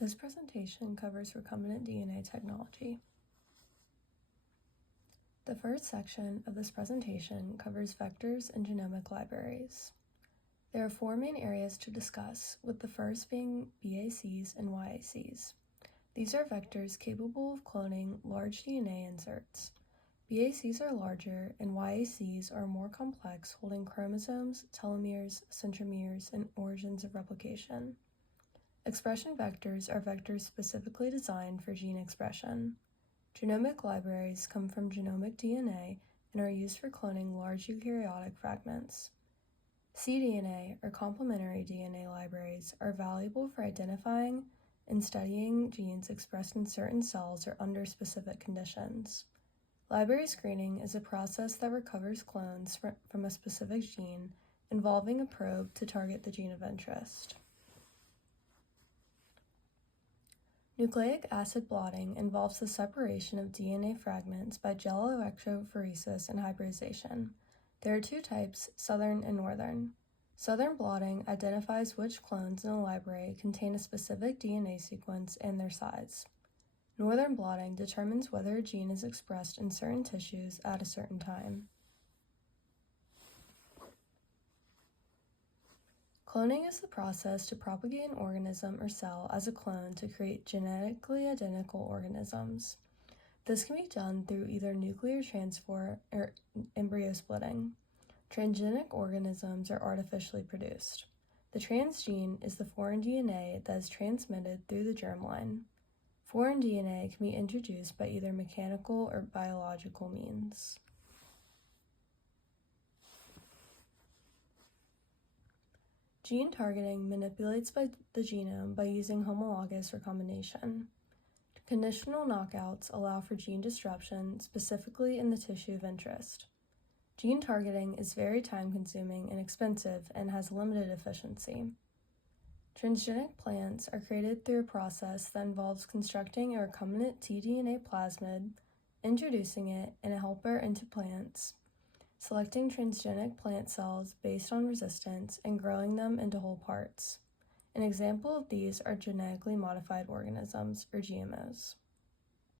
This presentation covers recombinant DNA technology. The first section of this presentation covers vectors and genomic libraries. There are four main areas to discuss, with the first being BACs and YACs. These are vectors capable of cloning large DNA inserts. BACs are larger, and YACs are more complex, holding chromosomes, telomeres, centromeres, and origins of replication. Expression vectors are vectors specifically designed for gene expression. Genomic libraries come from genomic DNA and are used for cloning large eukaryotic fragments. cDNA, or complementary DNA libraries, are valuable for identifying and studying genes expressed in certain cells or under specific conditions. Library screening is a process that recovers clones from a specific gene, involving a probe to target the gene of interest. Nucleic acid blotting involves the separation of DNA fragments by gel electrophoresis and hybridization. There are two types, southern and northern. Southern blotting identifies which clones in a library contain a specific DNA sequence and their size. Northern blotting determines whether a gene is expressed in certain tissues at a certain time. Cloning is the process to propagate an organism or cell as a clone to create genetically identical organisms. This can be done through either nuclear transfer or embryo splitting. Transgenic organisms are artificially produced. The transgene is the foreign DNA that is transmitted through the germline. Foreign DNA can be introduced by either mechanical or biological means. Gene targeting manipulates the genome by using homologous recombination. Conditional knockouts allow for gene disruption, specifically in the tissue of interest. Gene targeting is very time-consuming and expensive and has limited efficiency. Transgenic plants are created through a process that involves constructing a recombinant tDNA plasmid, introducing it and a helper into plants, selecting transgenic plant cells based on resistance, and growing them into whole parts. An example of these are genetically modified organisms, or GMOs.